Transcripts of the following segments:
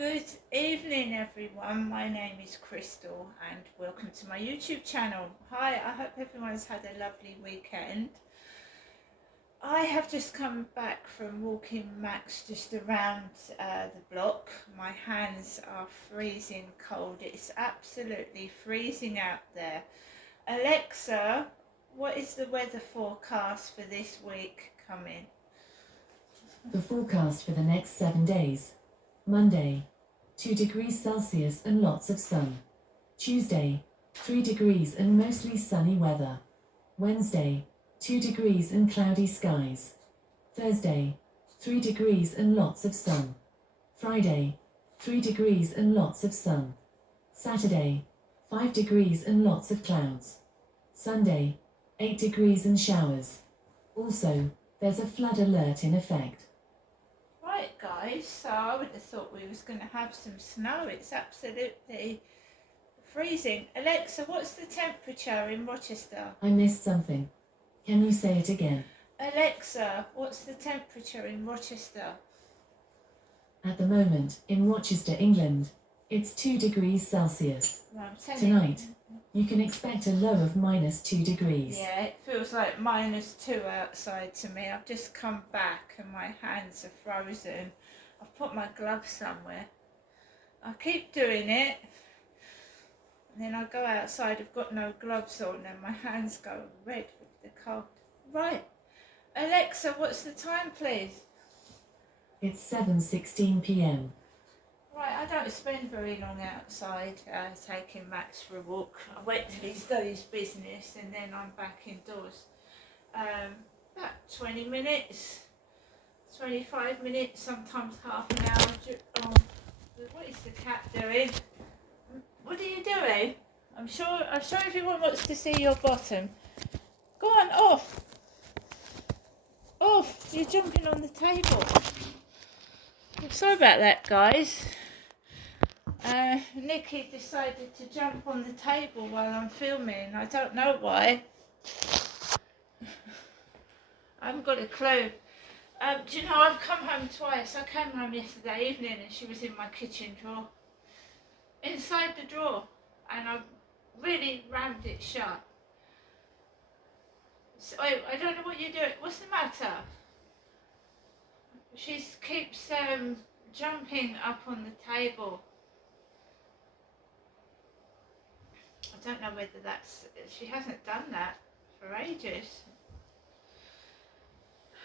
Good evening, everyone. My name is Crystal, and welcome to my YouTube channel. Hi, I hope everyone's had a lovely weekend. I have just come back from walking Max just around the block. My hands are freezing cold. It's absolutely freezing out there. Alexa, what is the weather forecast for this week coming? The forecast for the next 7 days. Monday, 2 degrees Celsius and lots of sun. Tuesday, 3 degrees and mostly sunny weather. Wednesday, 2 degrees and cloudy skies. Thursday, 3 degrees and lots of sun. Friday, 3 degrees and lots of sun. Saturday, 5 degrees and lots of clouds. Sunday, 8 degrees and showers. Also, there's a flood alert in effect. Right, guys, so I would have thought we was going to have some snow. It's absolutely freezing. Alexa, what's the temperature in Rochester? I missed something. Can you say it again? Alexa, what's the temperature in Rochester? At the moment, in Rochester, England, it's 2 degrees Celsius. Well, I'm telling Tonight, you can expect a low of -2 degrees. Yeah, it feels like -2 outside to me. I've just come back and my hands are frozen. I've put my gloves somewhere. I keep doing it. And then I go outside, I've got no gloves on and my hands go red with the cold. Right. Alexa, what's the time, please? It's 7:16 p.m. Right, I don't spend very long outside taking Max for a walk. I wait till he's done his business and then I'm back indoors. About 20 minutes, 25 minutes, sometimes half an hour. Oh, what is the cat doing? What are you doing? I'm sure everyone wants to see your bottom. Go on, off. Off, you're jumping on the table. Sorry about that, guys. Nikki decided to jump on the table while I'm filming. I don't know why. I haven't got a clue. Do you know, I've come home twice. I came home yesterday evening and she was in my kitchen drawer. Inside the drawer. And I really rammed it shut. So, I don't know what you're doing. What's the matter? She keeps jumping up on the table. I don't know whether she hasn't done that for ages.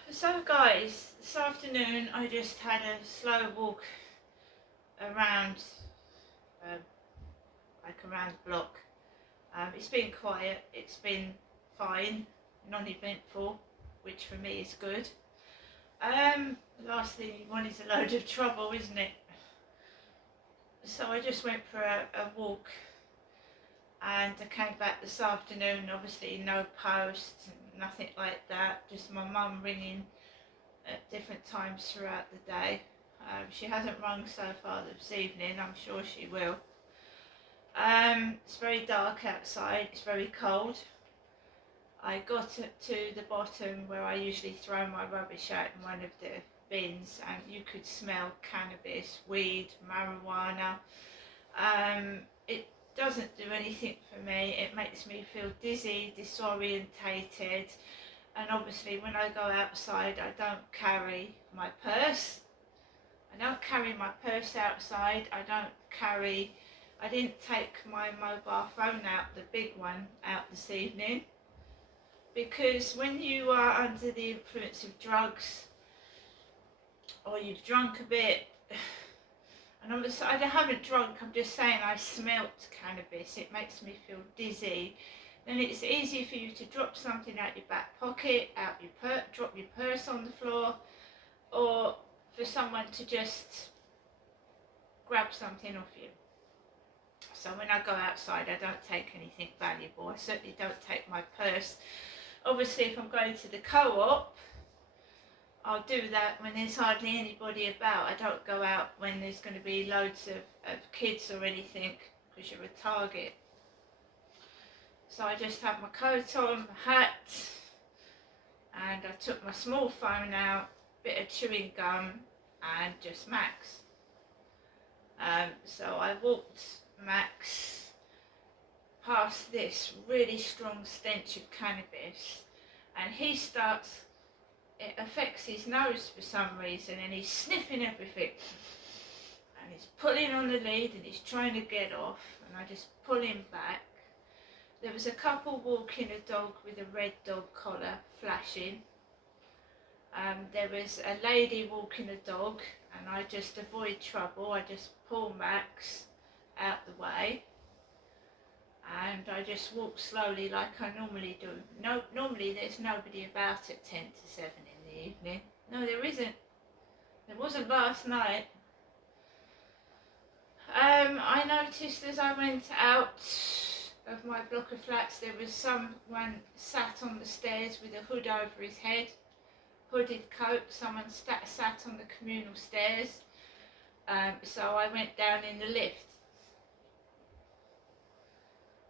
So guys, this afternoon I just had a slow walk around, around the block. It's been quiet, it's been fine, non-eventful, which for me is good. The last thing you want is a load of trouble, isn't it? So I just went for a walk. And I came back this afternoon, obviously no post, nothing like that, just my mum ringing at different times throughout the day. She hasn't rung so far this evening, I'm sure she will. It's very dark outside, it's very cold. I got to the bottom where I usually throw my rubbish out in one of the bins and you could smell cannabis, weed, marijuana. It doesn't do anything for me. It makes me feel dizzy, disorientated, and obviously when I go outside I don't carry my purse. I don't carry my purse outside. I didn't take my mobile phone out, the big one, out this evening, because when you are under the influence of drugs or you've drunk a bit, and I haven't drunk, I'm just saying I smelt cannabis, it makes me feel dizzy, then it's easy for you to drop something out your back pocket, drop your purse on the floor, or for someone to just grab something off you. So when I go outside I don't take anything valuable. I certainly don't take my purse. Obviously if I'm going to the co-op, I'll do that when there's hardly anybody about. I don't go out when there's going to be loads of kids or anything, because you're a target. So I just have my coat on, my hat, and I took my small phone out, bit of chewing gum and just Max. So I walked Max past this really strong stench of cannabis, and it affects his nose for some reason, and he's sniffing everything, and he's pulling on the lead, and he's trying to get off, and I just pull him back. There was a couple walking a dog with a red dog collar flashing. There was a lady walking a dog, and I just avoid trouble. I just pull Max out the way, and I just walk slowly like I normally do. No, normally there's nobody about at 10 to 7 in the evening. No, there isn't. There wasn't last night. I noticed as I went out of my block of flats, there was someone sat on the stairs with a hood over his head, hooded coat. Someone sat on the communal stairs. So I went down in the lift.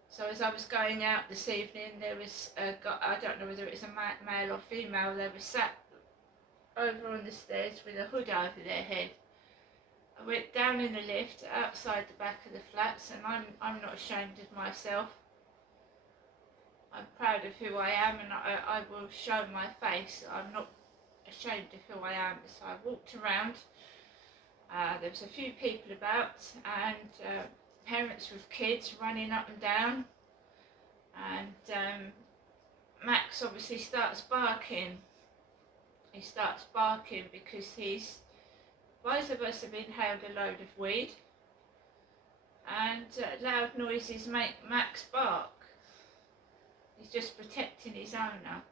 So as I was going out this evening, there was a guy, I don't know whether it was a male or female, they were sat over on the stairs with a hood over their head. I went down in the lift outside the back of the flats, and I'm not ashamed of myself. I'm proud of who I am, and I will show my face. I'm not ashamed of who I am. So I walked around. There was a few people about, and parents with kids running up and down, and Max obviously starts barking. He starts barking because both of us have inhaled a load of weed, and loud noises make Max bark. He's just protecting his owner.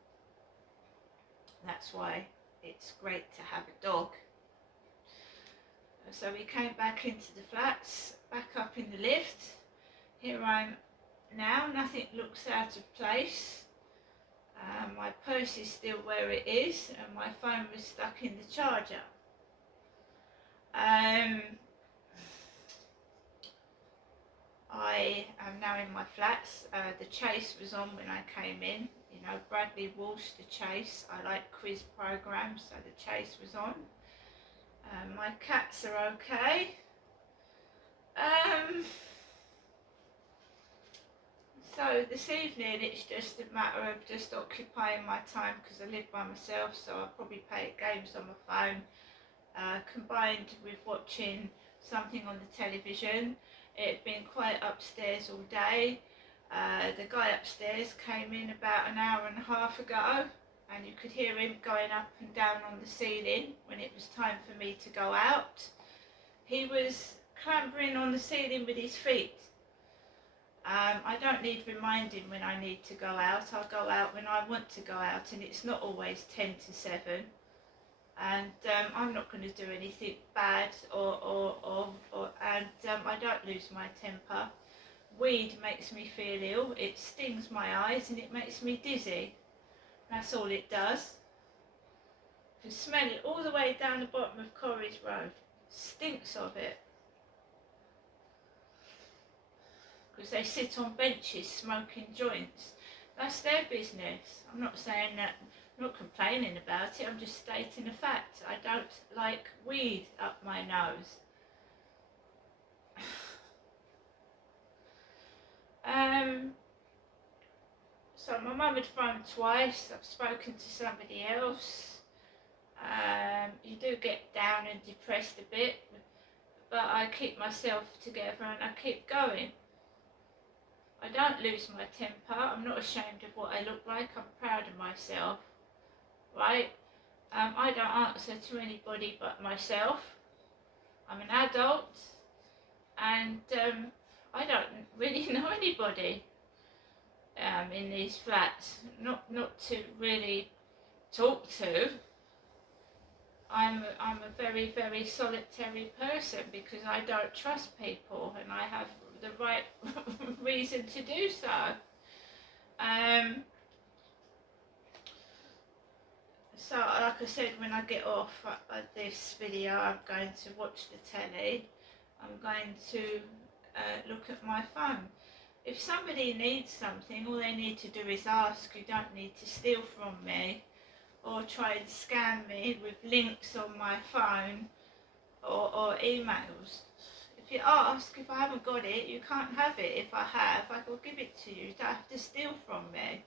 That's why it's great to have a dog. So we came back into the flats, back up in the lift. Here I am now, nothing looks out of place. My purse is still where it is, and my phone was stuck in the charger. I am now in my flats. The Chase was on when I came in. You know, Bradley Walsh, The Chase. I like quiz programs, so The Chase was on. My cats are okay. So this evening it's just a matter of just occupying my time because I live by myself, so I'll probably play games on my phone, combined with watching something on the television. It had been quiet upstairs all day. The guy upstairs came in about an hour and a half ago, and you could hear him going up and down on the ceiling when it was time for me to go out. He was clambering on the ceiling with his feet. I don't need reminding when I need to go out. I'll go out when I want to go out, and it's not always 10 to 7. And I'm not going to do anything bad and I don't lose my temper. Weed makes me feel ill. It stings my eyes and it makes me dizzy. That's all it does. You can smell it all the way down the bottom of Corries Road. Stinks of it. Because they sit on benches smoking joints. That's their business. I'm not saying that, I'm not complaining about it, I'm just stating a fact. I don't like weed up my nose. So my mum had phoned twice. I've spoken to somebody else. You do get down and depressed a bit, but I keep myself together and I keep going. I don't lose my temper. I'm not ashamed of what I look like. I'm proud of myself, right? I don't answer to anybody but myself. I'm an adult, and I don't really know anybody in these flats. Not to really talk to. I'm a very, very solitary person because I don't trust people, and I have the right reason to do so. So like I said, when I get off this video, I'm going to watch the telly. I'm going to look at my phone. If somebody needs something, all they need to do is ask. You don't need to steal from me or try and scam me with links on my phone or emails. If you ask, if I haven't got it, you can't have it. If I have, I will give it to you. You don't have to steal from me.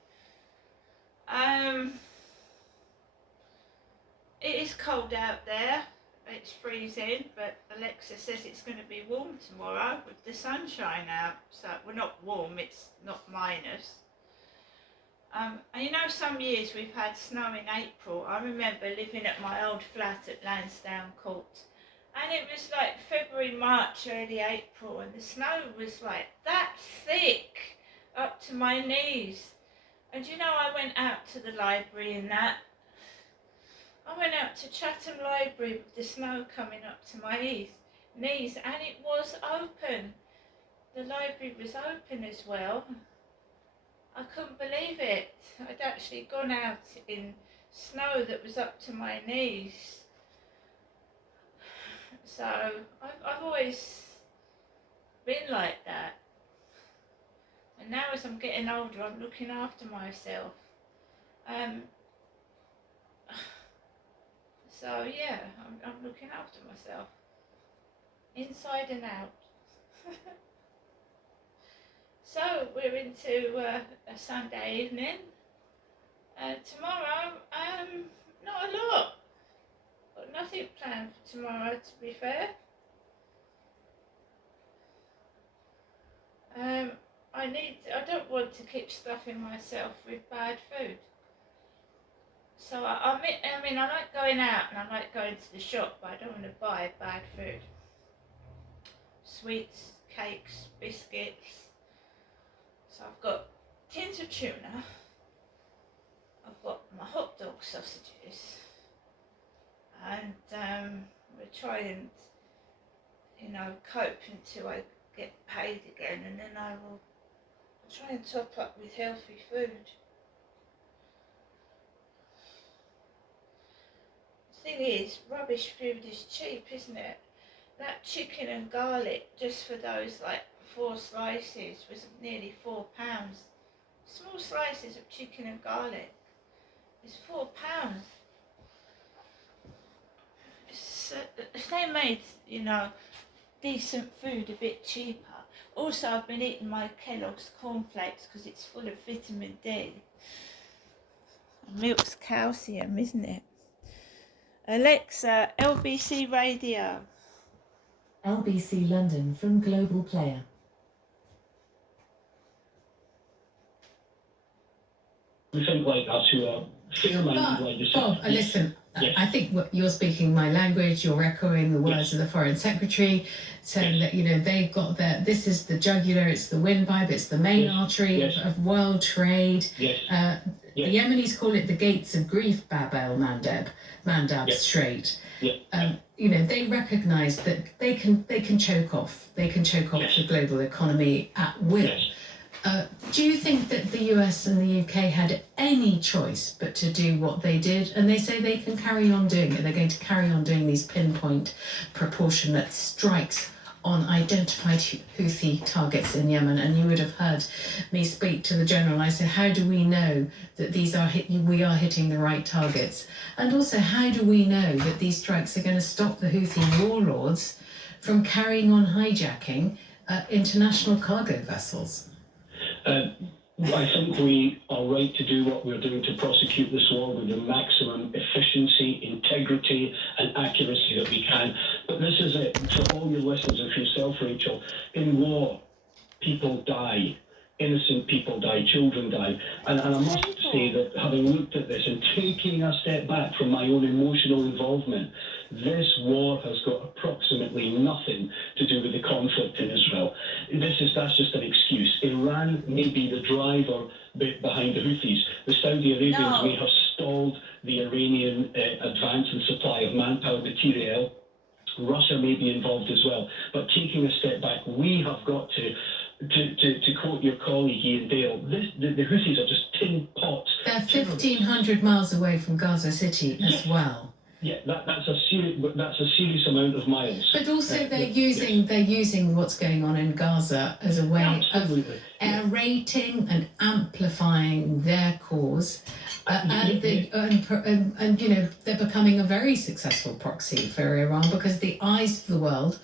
It is cold out there. It's freezing, but Alexa says it's going to be warm tomorrow with the sunshine out. So we're not warm, it's not minus. And you know, some years we've had snow in April. I remember living at my old flat at Lansdowne Court, and it was like February, March, early April, and the snow was like that thick up to my knees. And you know, I went out to the library and that. I went out to Chatham Library with the snow coming up to my knees, and it was open. The library was open as well. I couldn't believe it. I'd actually gone out in snow that was up to my knees. So I've always been like that. And now as I'm getting older, I'm looking after myself. So yeah, I'm looking after myself, inside and out. So we're into a Sunday evening. Tomorrow, not a lot. Got nothing planned for tomorrow, to be fair. I don't want to keep stuffing myself with bad food. So I mean, I like going out and I like going to the shop, but I don't want to buy bad food. Sweets, cakes, biscuits. So I've got tins of tuna. I've got my hot dog sausages. And we'll try and, cope until I get paid again, and then I will try and top up with healthy food. Thing is, rubbish food is cheap, isn't it? That chicken and garlic, just for those like 4 slices, was nearly £4. Small slices of chicken and garlic is £4. If they made, decent food a bit cheaper. Also, I've been eating my Kellogg's cornflakes because it's full of vitamin D. Milk's calcium, isn't it? Alexa, LBC Radio. LBC London from Global Player. Think like us who are fair-minded like yourself. Bob, listen, Yes. I think you're speaking my language, you're echoing the words of the Foreign Secretary, saying that, they've got this is the jugular, it's the windpipe, it's the main artery of world trade. Yes. The Yemenis call it the gates of grief, Bab el Mandab Strait. Yeah. They recognise that they can choke off the global economy at will. Yes. Do you think that the US and the UK had any choice but to do what they did? And they say they can carry on doing it. They're going to carry on doing these pinpoint, proportionate strikes on identified Houthi targets in Yemen. And you would have heard me speak to the general. I said, how do we know that we are hitting the right targets? And also, how do we know that these strikes are going to stop the Houthi warlords from carrying on hijacking international cargo vessels? I think we are right to do what we're doing to prosecute this war with the maximum efficiency, integrity and accuracy that we can. But this is it, for all your listeners and for yourself, Rachel. In war, people die. Innocent people die, children die. And I must say that having looked at this and taking a step back from my own emotional involvement, this war has got approximately nothing to do with the conflict in Israel. That's just an excuse. Iran may be the driver behind the Houthis. The Saudi Arabians may have stalled the Iranian advance and supply of manpower material. Russia may be involved as well. But taking a step back, we have got to quote your colleague Ian Dale, the Houthis are just tin pots. They're 1,500 miles away from Gaza City as well. Yeah, that's a serious amount of miles. But also they're using what's going on in Gaza as a way of aerating and amplifying their cause, and they're becoming a very successful proxy for Iran because the eyes of the world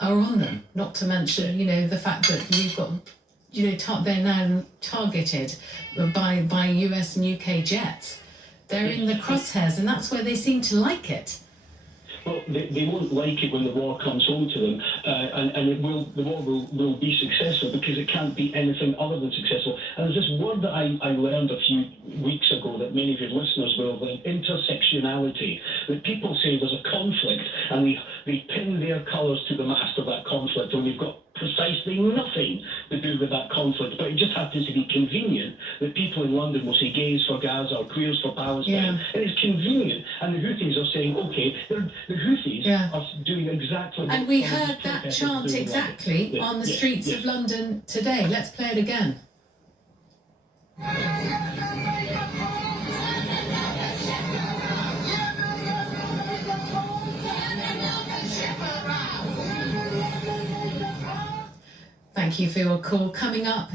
are on them. Not to mention, you know, the fact that we've got, you know, they're now targeted by US and UK jets. They're in the crosshairs, and that's where they seem to like it. Well, they won't like it when the war comes home to them, and the war will be successful because it can't be anything other than successful. And there's this word that I learned a few weeks ago that many of your listeners will have learned, intersectionality. That people say there's a conflict and they pin their colours to the mast of that conflict when they've got precisely nothing to do with that conflict, but it just happens to be convenient that people in London will say gays for Gaza or queers for Palestine, and it's convenient. And the Houthis are saying, okay, the Houthis are doing exactly. And we heard that chant exactly on the streets of London today. Let's play it again. Thank you for your call. Coming up,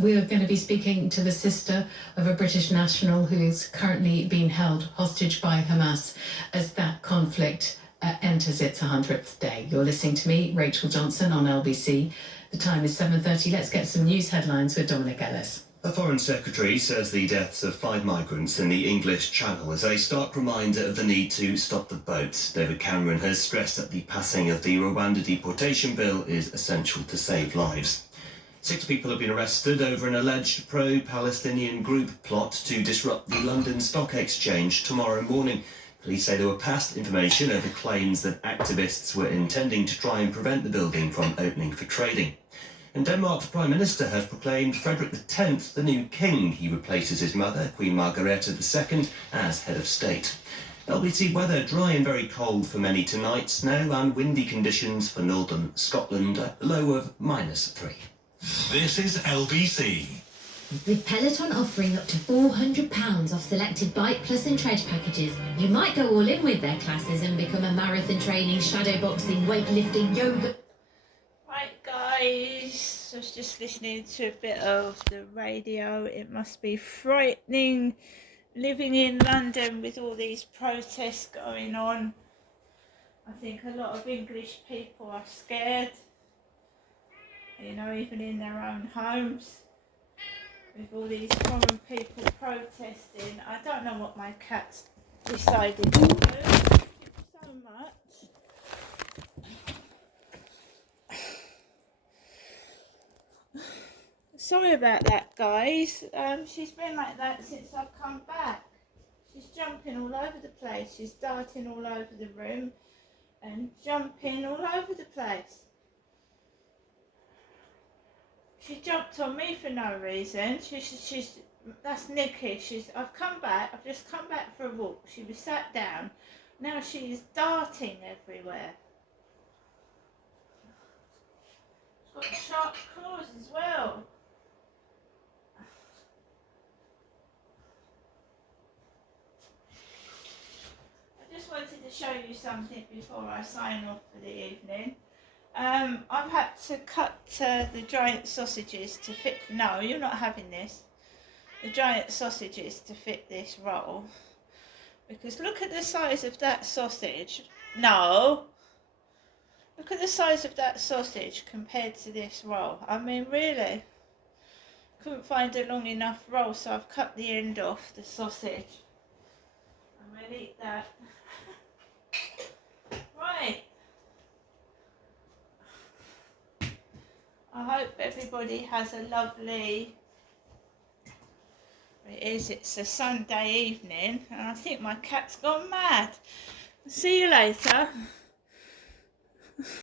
we're going to be speaking to the sister of a British national who's currently being held hostage by Hamas as that conflict enters its 100th day. You're listening to me, Rachel Johnson, on LBC. The time is 7:30. Let's get some news headlines with Dominic Ellis. The Foreign Secretary says the deaths of 5 migrants in the English Channel is a stark reminder of the need to stop the boats. David Cameron has stressed that the passing of the Rwanda deportation bill is essential to save lives. 6 people have been arrested over an alleged pro-Palestinian group plot to disrupt the London Stock Exchange tomorrow morning. Police say there were past information over claims that activists were intending to try and prevent the building from opening for trading. And Denmark's Prime Minister has proclaimed Frederick X the new king. He replaces his mother, Queen Margrethe II, as head of state. LBC weather, dry and very cold for many tonight. Snow and windy conditions for northern Scotland, a low of -3. This is LBC. With Peloton offering up to £400 off selected Bike Plus and Tread packages, you might go all in with their classes and become a marathon training, shadowboxing, weightlifting, yoga. Right, guys, I was just listening to a bit of the radio. It must be frightening living in London with all these protests going on. I think a lot of English people are scared, you know, even in their own homes, with all these foreign people protesting. I don't know what my cat's decided to do. Thank you so much. Sorry about that, guys. She's been like that since I've come back. She's jumping all over the place. She's darting all over the room and jumping all over the place. She jumped on me for no reason. That's Nikki. I've come back. I've just come back for a walk. She was sat down. Now she's darting everywhere. She's got sharp claws as well. I just wanted to show you something before I sign off for the evening. I've had to cut the giant sausages to fit. No, you're not having this. The giant sausages to fit this roll. Because look at the size of that sausage. No. Look at the size of that sausage compared to this roll. I mean, really. Couldn't find a long enough roll, so I've cut the end off the sausage. I'm going to eat that. Right. I hope everybody has a lovely, it's a Sunday evening, and I think my cat's gone mad. See you later.